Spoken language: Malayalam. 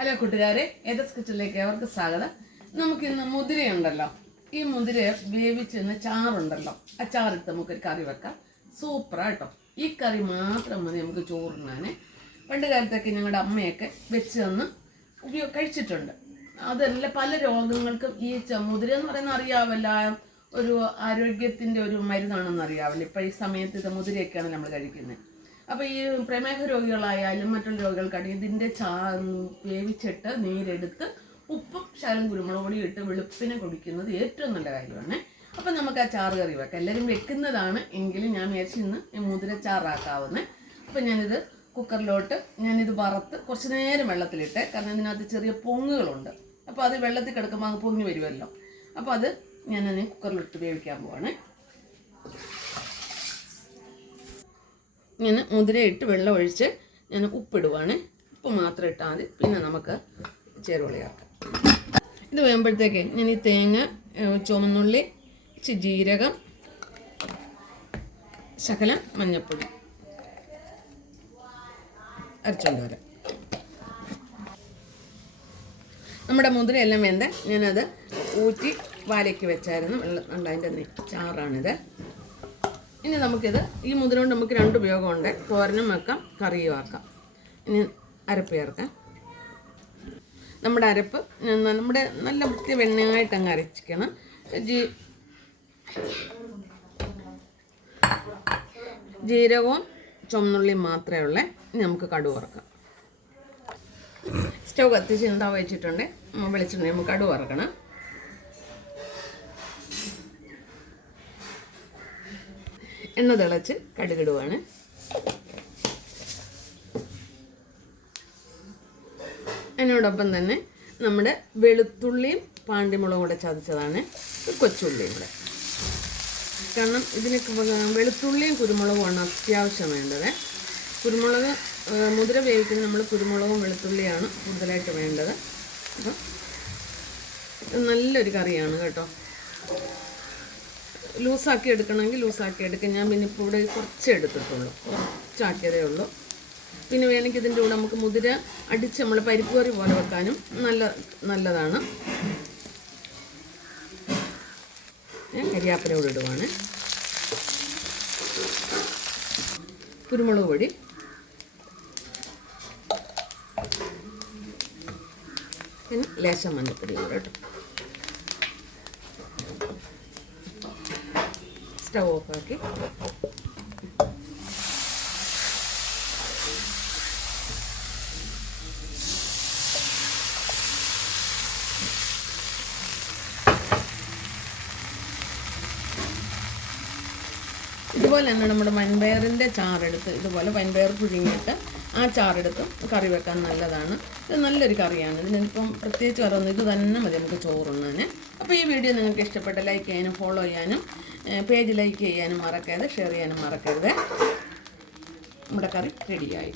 ഹലോ കൂട്ടുകാരെ ഏതസ് കിച്ചണിലേക്ക് അവർക്ക് സ്വാഗതം. നമുക്കിന്ന് മുതിരയുണ്ടല്ലോ ഈ മുതിര വേവിച്ചെന്ന് ചാറുണ്ടല്ലോ. ആ ചാറിട്ട് നമുക്കൊരു കറി വെക്കാം. സൂപ്പറായിട്ടോ ഈ കറി മാത്രം മതി നമുക്ക് ചോറുണ്ണാനേ പണ്ട് കാലത്തൊക്കെ ഞങ്ങളുടെ അമ്മയൊക്കെ വെച്ച് തന്ന് ഉപയോഗ കഴിച്ചിട്ടുണ്ട്. അതല്ല പല രോഗങ്ങൾക്കും ഈ മുതിര എന്ന് പറയുന്ന അറിയാവല്ല. ഒരു ആരോഗ്യത്തിന്റെ ഒരു മരുന്നാണെന്ന് അറിയാവല്ലോ. ഇപ്പം ഈ സമയത്ത് ഇത് മുതിരയൊക്കെയാണ് നമ്മൾ കഴിക്കുന്നത് അപ്പോൾ ഈ പ്രമേഹ രോഗികളായാലും മറ്റുള്ള രോഗികൾക്കായിട്ട് ഇതിന്റെ ചാ വേവിച്ചിട്ട് നീരെടുത്ത് ഉപ്പും ശകലം കുരുമുളക് പൊടി ഇട്ട് വെളുപ്പിനെ കുടിക്കുന്നത് ഏറ്റവും നല്ല കാര്യമാണ്. അപ്പം നമുക്ക് ആ ചാറ് കറി വെക്കാം. എല്ലാവരും വെക്കുന്നതാണ് എങ്കിലും ഞാൻ വിചാരിച്ചു ഇന്ന് ഈ മുതിര ചാറാക്കാവുന്നത് അപ്പം ഞാനിത് കുക്കറിലോട്ട് ഞാനിത് വറുത്ത് കുറച്ച് നേരം വെള്ളത്തിലിട്ട് കാരണം ഇതിനകത്ത് ചെറിയ പൊങ്ങുകളുണ്ട്. അപ്പോൾ അത് വെള്ളത്തിൽ കിടക്കുമ്പോൾ അത് പൊങ്ങി വരുമല്ലോ. അപ്പോൾ അത് ഞാനതിനെ കുക്കറിലിട്ട് വേവിക്കാൻ പോവാണ്. ഇങ്ങനെ മുതിരയിട്ട് വെള്ളം ഒഴിച്ച് ഞാൻ ഉപ്പിടുവാണ്. ഉപ്പ് മാത്രം ഇട്ടാൽ മതി. പിന്നെ നമുക്ക് ചേരുവളിയാക്കാം ഇത് വേകുമ്പോഴത്തേക്ക് ഞാൻ ഈ തേങ്ങ ചുമന്നുള്ളി ഇച്ചിരി ജീരകം ശകലം മഞ്ഞപ്പൊടി അരച്ചുകൊണ്ട് വരാം. നമ്മുടെ മുതിരയെല്ലാം വേണ്ട ഞാനത് ഊറ്റി വാലയ്ക്ക് വെച്ചായിരുന്നു. വെള്ളം അതിന്റെ ചാറാണിത്. ഇനി നമുക്കിത് ഈ മുതിര കൊണ്ട് നമുക്ക് രണ്ട് ഉപയോഗമുണ്ട്. തോരനും വെക്കാം കറിയും ആക്കാം. ഇനി അരപ്പ് ചേർക്കാം. നമ്മുടെ അരപ്പ് നമ്മുടെ നല്ല വൃത്തി വെണ്ണയായിട്ട് അങ്ങ് അരച്ചിക്കണം. ജീ ജീരകവും ചുമന്നുള്ളിയും മാത്രമേ ഉള്ളേ. ഇനി നമുക്ക് കടു വറക്കാം. സ്റ്റൗ കത്തിച്ച് എന്താ വെച്ചിട്ടുണ്ട്? വെളിച്ചിട്ടുണ്ടെങ്കിൽ നമുക്ക് കടു വറക്കണം. എണ്ണ തിളച്ച് കടുകിടുവാണ്. അതിനോടൊപ്പം തന്നെ നമ്മുടെ വെളുത്തുള്ളിയും പാണ്ടിമുളകും കൂടെ ചതച്ചതാണ് കൊച്ചുള്ളിയും കൂടെ. കാരണം ഇതിന് വെളുത്തുള്ളിയും കുരുമുളകുമാണ് അത്യാവശ്യം വേണ്ടത്. കുരുമുളക് മുതിര വേവിക്കുന്ന നമ്മൾ കുരുമുളകും വെളുത്തുള്ളിയാണ് കൂടുതലായിട്ട് വേണ്ടത്. അപ്പം നല്ലൊരു കറിയാണ് കേട്ടോ. ലൂസാക്കി എടുക്കണമെങ്കിൽ ലൂസാക്കി എടുക്കാം. ഞാൻ പിന്നെ ഇപ്പോൾ ഇവിടെ കുറച്ചേ എടുത്തിട്ടുള്ളൂ. കുറച്ചാക്കിയതേ ഉള്ളൂ. പിന്നെ വേണമെങ്കിൽ ഇതിന്റെ കൂടെ നമുക്ക് മുതിര അടിച്ച് നമ്മൾ പരിപ്പ് കറി പോലെ വെക്കാനും നല്ല നല്ലതാണ്. ഞാൻ കരിയാപ്പില കൂടെ ഇടുവാണ്. കുരുമുളക് പൊടി. പിന്നെ ലേശം മഞ്ഞൾപ്പൊടി കൂടെ 맛있다고 그렇게? ഇതുപോലെ തന്നെ നമ്മുടെ വൻപയറിന്റെ ചാറെടുത്ത് ഇതുപോലെ വൻപയർ പുഴുങ്ങിയിട്ട് ആ ചാറെടുത്ത് കറി വെക്കാൻ നല്ലതാണ്. ഇത് നല്ലൊരു കറിയാണ്. ഇതിനിപ്പം പ്രത്യേകിച്ച് വേറൊന്നും ഇത് തന്നെ മതി നമുക്ക് ചോറുണ്ണാൻ അപ്പോൾ ഈ വീഡിയോ നിങ്ങൾക്ക് ഇഷ്ടപ്പെട്ട ലൈക്ക് ചെയ്യാനും ഫോളോ ചെയ്യാനും പേജ് ലൈക്ക് ചെയ്യാനും മറക്കരുത് ഷെയർ ചെയ്യാനും മറക്കരുത്. നമ്മുടെ കറി റെഡിയായി.